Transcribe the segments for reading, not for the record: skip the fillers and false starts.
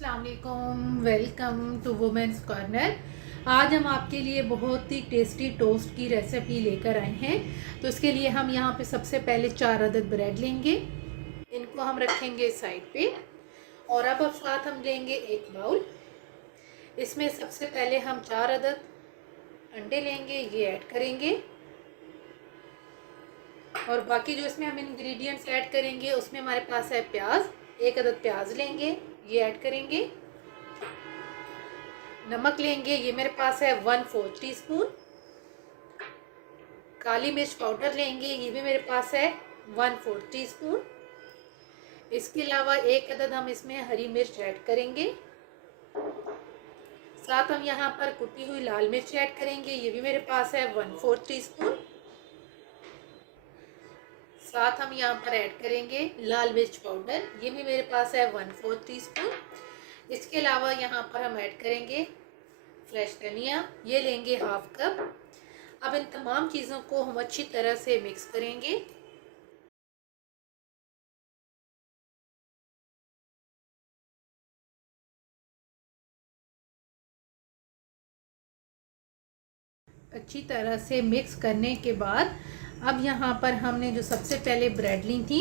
अस्सलाम वालेकुम, welcome to women's corner. आज हम आपके लिए बहुत ही टेस्टी टोस्ट की रेसिपी लेकर आए हैं। तो इसके लिए हम यहाँ पे सबसे पहले 4 अदद ब्रेड लेंगे, इनको हम रखेंगे साइड पे। और अब साथ हम लेंगे एक बाउल। इसमें सबसे पहले हम 4 अदद अंडे लेंगे, ये ऐड करेंगे। और बाकी जो इसमें हम इंग्रेडिएंट्स ऐड करेंगे उसमें हमारे पास है प्याज, 1 अदद प्याज लेंगे, ये ऐड करेंगे। नमक लेंगे, ये मेरे पास है 1/4 टीस्पून। काली मिर्च पाउडर लेंगे, ये भी मेरे पास है 1/4 टीस्पून। इसके अलावा 1 अदद हम इसमें हरी मिर्च ऐड करेंगे। साथ हम यहाँ पर कुटी हुई लाल मिर्च ऐड करेंगे, ये भी मेरे पास है 1/4 टीस्पून। साथ हम यहाँ पर ऐड करेंगे लाल मिर्च पाउडर, ये भी मेरे पास है 1/4 टीस्पून। इसके अलावा यहाँ पर हम ऐड करेंगे फ्रेश धनिया, ये लेंगे 1/2 कप। अब इन तमाम चीज़ों को हम अच्छी तरह से मिक्स करेंगे। अच्छी तरह से मिक्स करने के बाद अब यहाँ पर हमने जो सबसे पहले ब्रेड ली थी,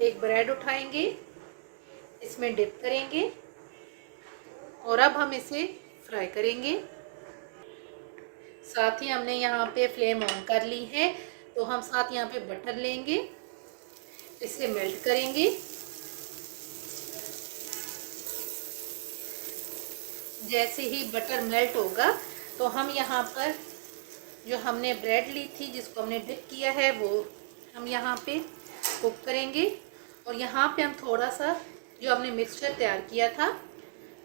एक ब्रेड उठाएंगे, इसमें डिप करेंगे और अब हम इसे फ्राई करेंगे। साथ ही हमने यहाँ पे फ्लेम ऑन कर ली है, तो हम साथ यहाँ पे बटर लेंगे, इसे मेल्ट करेंगे। जैसे ही बटर मेल्ट होगा तो हम यहाँ पर जो हमने ब्रेड ली थी जिसको हमने डिप किया है वो हम यहाँ पे कुक करेंगे। और यहाँ पे हम थोड़ा सा जो हमने मिक्सचर तैयार किया था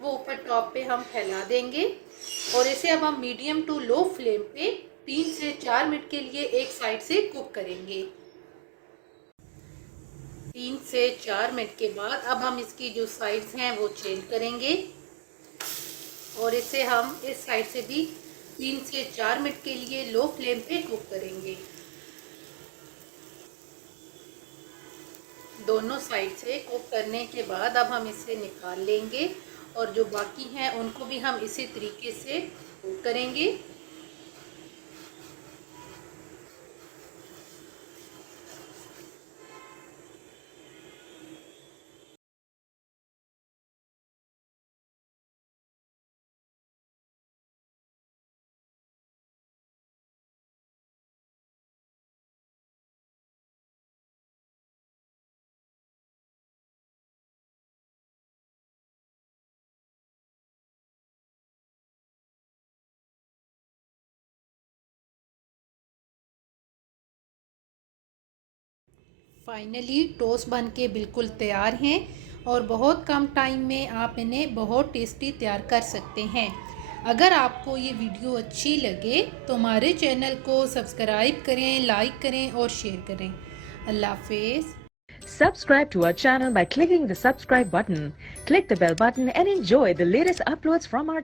वो ऊपर टॉप पे हम फैला देंगे। और इसे अब हम मीडियम टू लो फ्लेम पे 3 से 4 मिनट के लिए एक साइड से कुक करेंगे। 3 से 4 मिनट के बाद अब हम इसकी जो साइड्स हैं वो चेंज करेंगे और इसे हम इस साइड से भी 3 से 4 मिनट के लिए लो फ्लेम पे कुक करेंगे। दोनों साइड से कुक करने के बाद अब हम इसे निकाल लेंगे और जो बाकी हैं उनको भी हम इसी तरीके से कुक करेंगे। फाइनली टोस्ट बन के बिल्कुल तैयार हैं और बहुत कम टाइम में आप इन्हें बहुत टेस्टी तैयार कर सकते हैं। अगर आपको ये वीडियो अच्छी लगे तो हमारे चैनल को सब्सक्राइब करें, लाइक करें और शेयर करें। अल्लाह हाफिज़। Subscribe to our channel by clicking the subscribe button. Click the bell button and enjoy the latest uploads from our